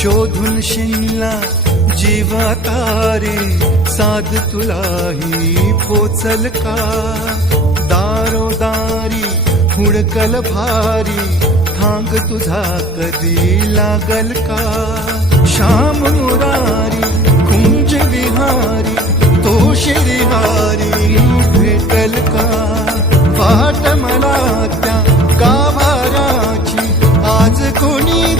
शोधून शिनला जीवा तारे साध तुलाही पोचल का दारोदारी हुडकल भारी थांग तुझा कधी लागल का श्याम मुरारी कुंज विहारी तो श्रीहारी भेटल का वाट मला त्या गाभाराची आज कोणी